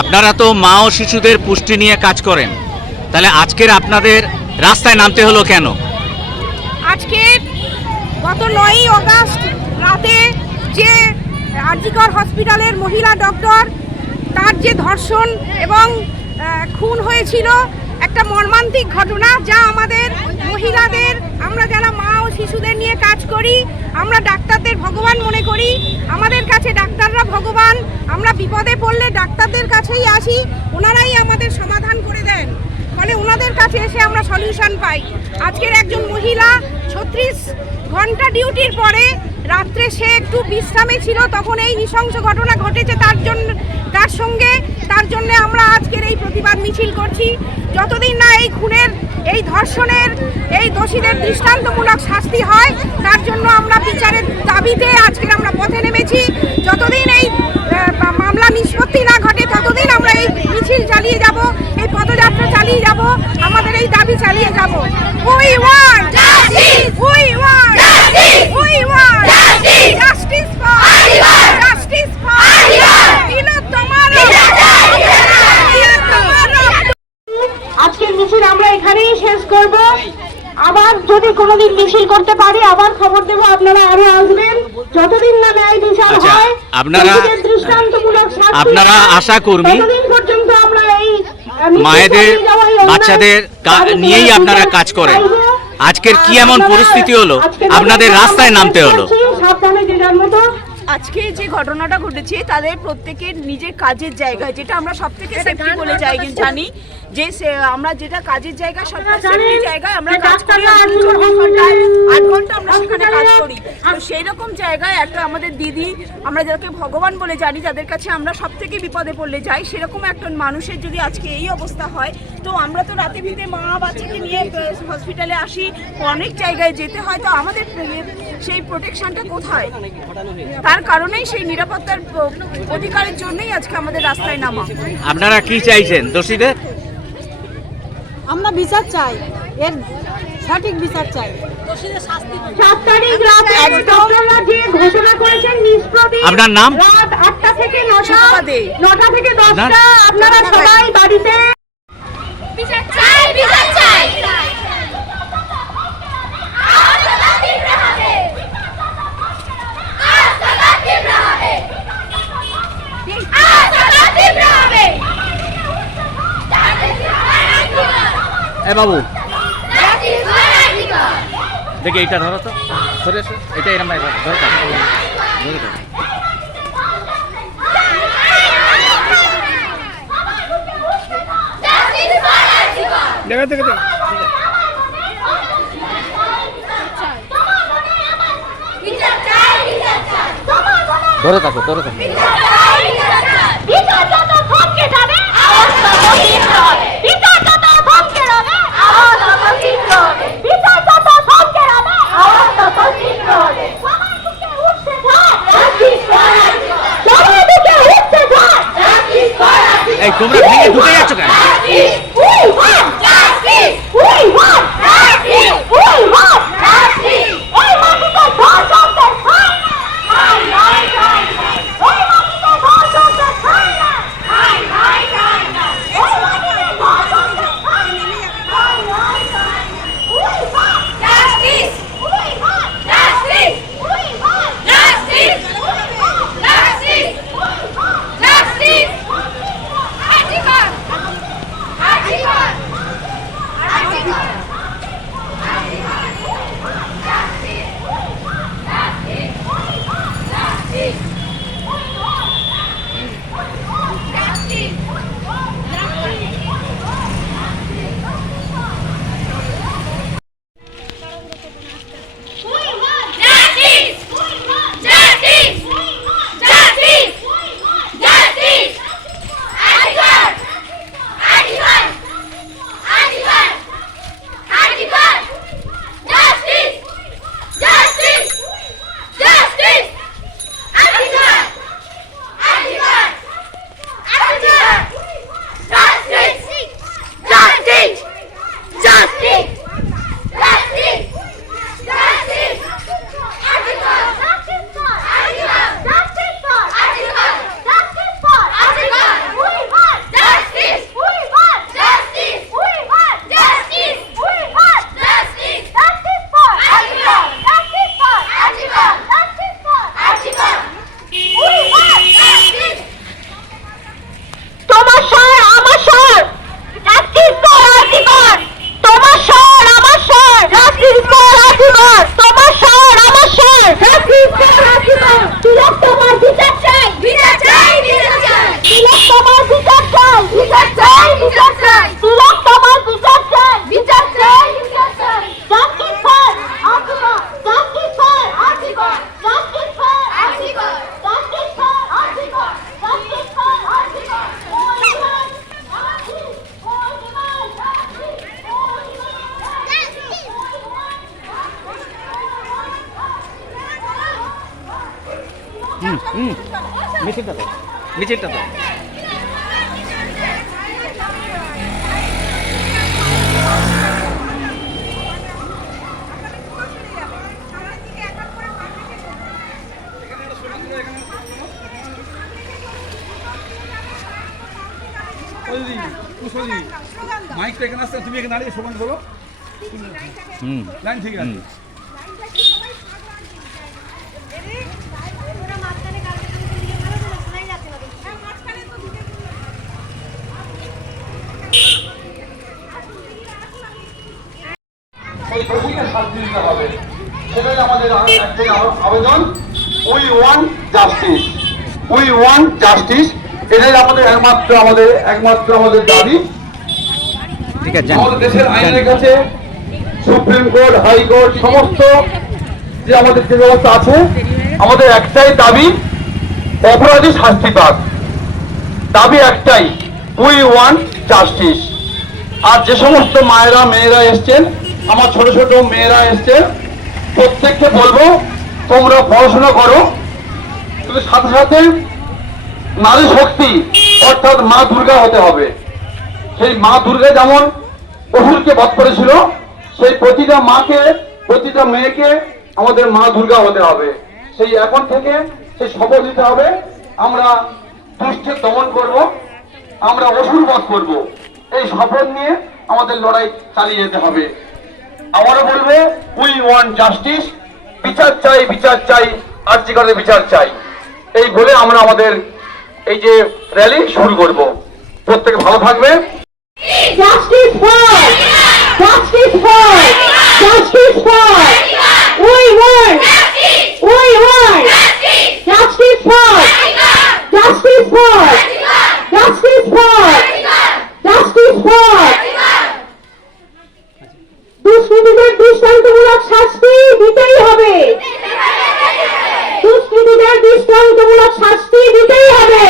আপনারা তো মা ও শিশুদের পুষ্টি নিয়ে কাজ করেন, তাহলে আজকের আপনাদের রাস্তায় নামতে হলো কেন? আজকে গত 9ই অগাস্ট রাতে যে আরজিকর হসপিটালের মহিলা ডক্টর তার যে ধর্ষণ এবং খুন হয়েছিল, একটা মর্মান্তিক ঘটনা, যা আমাদের মহিলাদের, আমরা যারা মা ও শিশুদের নিয়ে কাজ করি, আমরা ডাক্তারদের ভগবান মনে করি। আমাদের কাছে ডাক্তাররা ভগবান। আমরা বিপদে পড়লে ডাক্তারদের কাছেই আসি, ওনারাই আমাদের সমাধান করে দেন। ফলে ওনাদের কাছে এসে আমরা সলিউশন পাই। আজকের একজন মহিলা 36 ঘন্টা ডিউটির পরে রাত্রে সে একটু বিশ্রামে ছিল, তখন এই নৃশংস ঘটনা ঘটেছে তার সঙ্গে। তার জন্য আমরা আজকের এই প্রতিবাদ মিছিল করছি। যতদিন না এই খুনের, এই ধর্ষণের, এই দোষীদের দৃষ্টান্তমূলক শাস্তি হয়, তার জন্য আমরা বিচারের দাবিতে আজকের আমরা পথে নেমেছি। যতদিন এই মামলা নিষ্পত্তি না ঘটে, ততদিন আমরা এই মিছিল চালিয়ে যাব, এই পদযাত্রা চালিয়ে যাব, আমাদের এই দাবি চালিয়ে যাব। We want justice! We want justice! We want justice! Justice for everyone! Justice for everyone! আজকের মিছিল আমরা এখানেই শেষ করব। আবার যদি কোনোদিন মিছিল করতে পারি আবার খবর দেব, আপনারা আরো আসবেন। যতদিন না ন্যায় বিচার হয়, আপনারা আশা কর্মী, পর্যন্ত আমরা এই মায়েদের বাচ্চাদের নিয়েই আপনারা কাজ করেন। আজকের কি এমন পরিস্থিতি হলো আপনাদের রাস্তায় নামতে হলো? সাবধানে যে যার মতো। আজকে যে ঘটনাটা ঘটেছে, তাদের প্রত্যেকের নিজের কাজের জায়গায়, যেটা আমরা সব থেকে সেফটি বলে জানি, যে আমরা যেটা কাজের জায়গা, সবচেয়ে সেফটি জায়গায় আমরা কাজ করি। 8 ঘন্টা আমরা সেখানে কাজ করি। তো সেই রকম জায়গায় একটা আমাদের দিদি, আমরা যাদেরকে ভগবান বলে জানি, যাদের কাছে আমরা সব থেকে বিপদে পড়লে যাই, সেরকম একটা মানুষের যদি আজকে এই অবস্থা হয়, তো আমরা তো রাতে ভিতে মা বাচ্চাকে নিয়ে হসপিটালে আসি, অনেক জায়গায় যেতে হয়, তো আমাদের সেই প্রোটেকশনটা কোথায়? তার কারণেই সেই নিরাপত্তার অধিকারের জন্যই আজকে আমাদের রাস্তায় নামা। আপনারা কি চাইছেন দোষীদের? আমরা বিচার চাই, এর সঠিক বিচার চাই। 7 তারিখ রাত ডক্টররা যে ঘোষণা করেছেন নিষ্প্রতি, আপনার নাম? রাত 8টা থেকে 9টা থেকে 10টা আপনারা সবাই বাড়িতে। বিচার চাই, বিচার চাই। এ বাবু দেখি এইটা ধরো তো, ধরে এসো, এটা এরম ধরো, ধরে থাকো, ধরে থাকো। এই তোমরা ভেঙে ঢুকে যাচ্ছ কেন? মিছিলটা তো মিছিলটা তো মাইকটা এখানে আসছে, তুমি এখানে দাঁড়িয়ে সমান বলো। লাইন ঠিক আছে। সেই দোষীকে শাস্তি দিতে হবে, সেটাই আমাদের একটাই আবেদন। We want justice, we want justice, এটাই আমাদের একমাত্র আমাদের দাবি। ঠিক আছে, আমাদের দেশের আইনের কাছে সুপ্রিম কোর্ট, হাইকোর্ট, সমস্ত যে আমাদের যে ব্যবস্থা আছে, আমাদের একটাই দাবি, অপরাধী শাস্তি পাক। দাবি একটাই, উই ওয়ান্ট জাস্টিস। আর যে সমস্ত মায়েরা মেয়েরা এসছেন, আমার ছোট ছোট মেয়েরা এসছেন, প্রত্যেককে বলবো তোমরা পড়াশোনা করো, কিন্তু সাথে সাথে নারী শক্তি অর্থাৎ মা দুর্গা হতে হবে। সেই মা দুর্গা যেমন অসুরকে বধ করেছিল, সেই প্রতিটা মাকে, প্রতিটা মেয়েকে আমাদের মা দুর্গা হতে হবে। সেই এখন থেকে সেই শপথ নিতে হবে, আমরা দুষ্টের দমন করব, আমরা অসুর বধ করব। এই শপথ নিয়ে আমাদের লড়াই চালিয়ে যেতে হবে। আবারও বলবো, উই ওয়ান্ট জাস্টিস, বিচার চাই, বিচার চাই, আর্জিকরের বিচার চাই। এই বলে আমরা আমাদের এই যে র্যালি শুরু করব। প্রত্যেকে ভালো থাকবে। Justice for! Justice for! Justice for! We want! We want! Justice for! Justice for! Justice for! Justice for! দুষ্কৃতীদের দৃষ্টান্তমূলক শাস্তি দিতেই হবে। দুষ্কৃতীদের দৃষ্টান্তমূলক শাস্তি দিতেই হবে।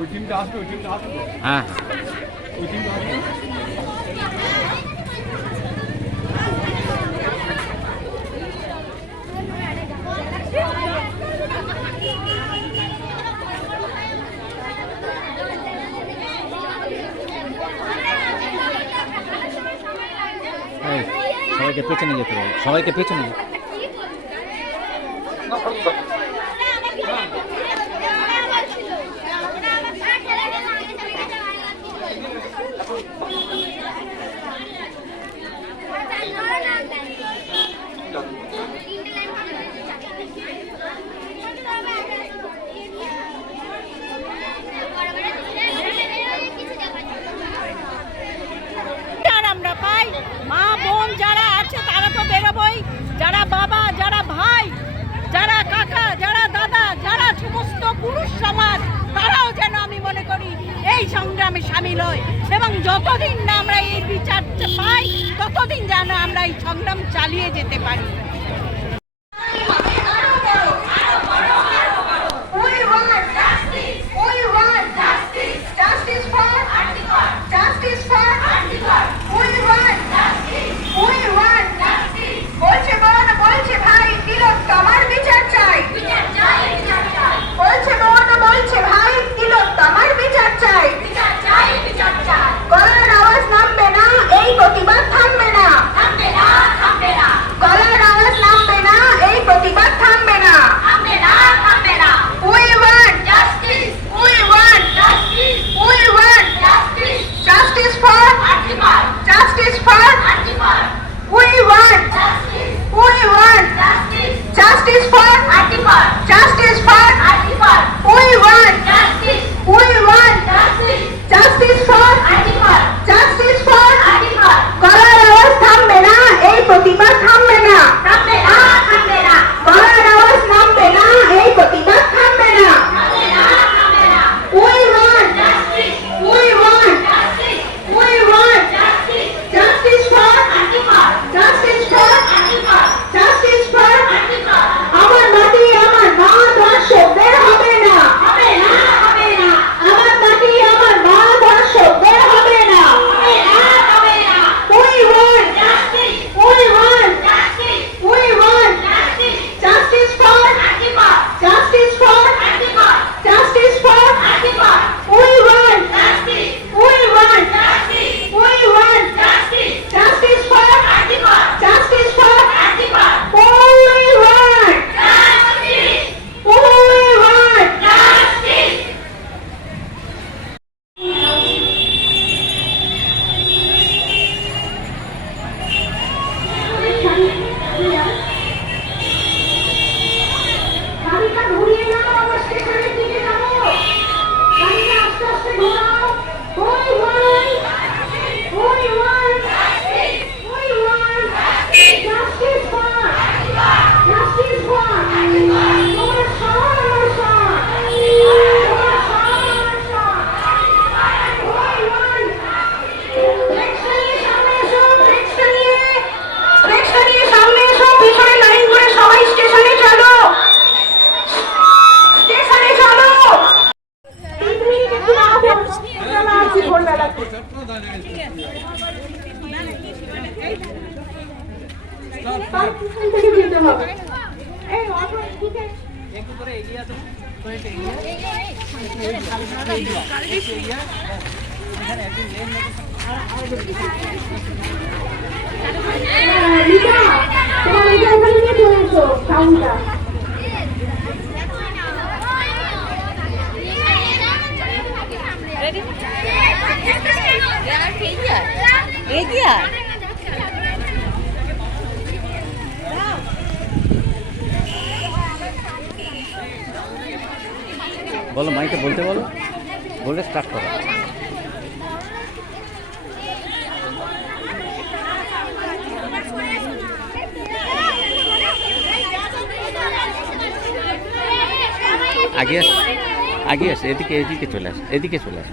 ওই টিমটা আসবে, ওই টিমটা আসবে, হ্যাঁ ওই টিমটা আসবে। সবাইকে পেছনে যেতে হবে, সবাইকে পেছনে যেতে হবে। আমরা পাই মা বোন যারা আছে তারা তো বেরোবই, যারা বাবা, যারা ভাই, যারা কাকা, যারা দাদা, যারা সমস্ত পুরুষ সমাজ, তারাও যেন আমি মনে করি এই সংগ্রামে সামিল হয় এবং যতদিন না আমরা এই বিচার পাই ততদিন যেন আমরা এই সংগ্রাম চালিয়ে যেতে পারি। গলার আওয়াজ নামবে না, এই প্রতিবাদ থামবে না। গলার আওয়াজ নামবে না, এই প্রতিবাদ থামবে না। We want justice. We want justice. We want justice. Justice for Article. Justice for Article. We want justice. We want justice. Justice for Article. Justice for Article. We want justice. We want justice. Justice for Article. Justice for Article. গলার আওয়াজ থামবে না, এই প্রতিবাদ থামবে না। গলার আওয়াজ নামবে না, এই প্রতিবাদ থামবে না। We want justice. We want justice. We want justice. Justice for Article. Justice for Article. Justice for Article. আমার মাটি, আমার মা, দর্শকদের হবে না। আমার আসছি ভোরবেলা থেকে যেতে হবে। এই অটো এদিকে লিজা, তোমার এটা এখানে নিয়ে চলে এসো সাউন্ডটা। বলো মাইকে বলতে বলো, বলে স্টার্ট করো। আগে আস, আগে আস, এদিকে এদিকে চলে আস, এদিকে চলে আস।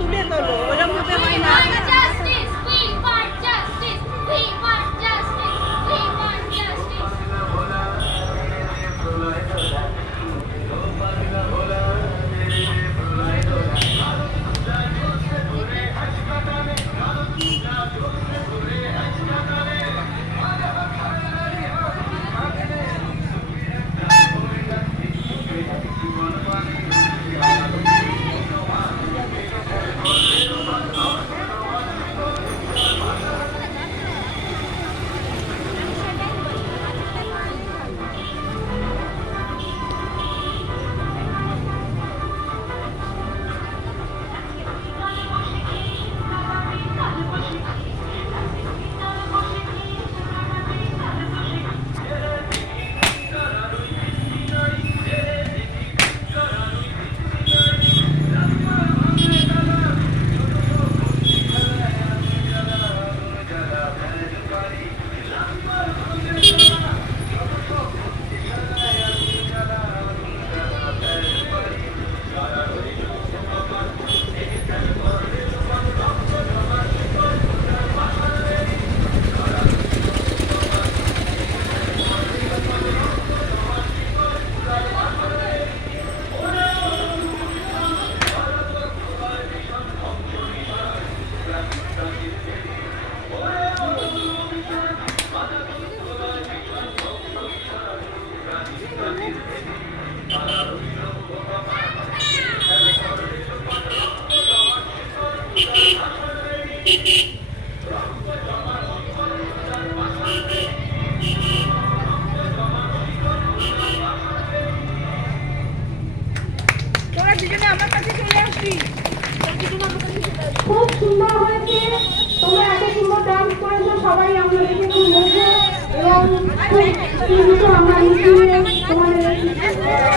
তুলে তোলো ওরকম ভাবে হয় না। Justice, we want justice, we want justice, we want justice. খুব সুন্দর হয়েছে, তোমরা এত সুন্দর ডান্স করেছো, সবাই আমরা দেখে খুব মুগ্ধ এবং খুব চিন্তিত আমরা মিছিলে তোমাদের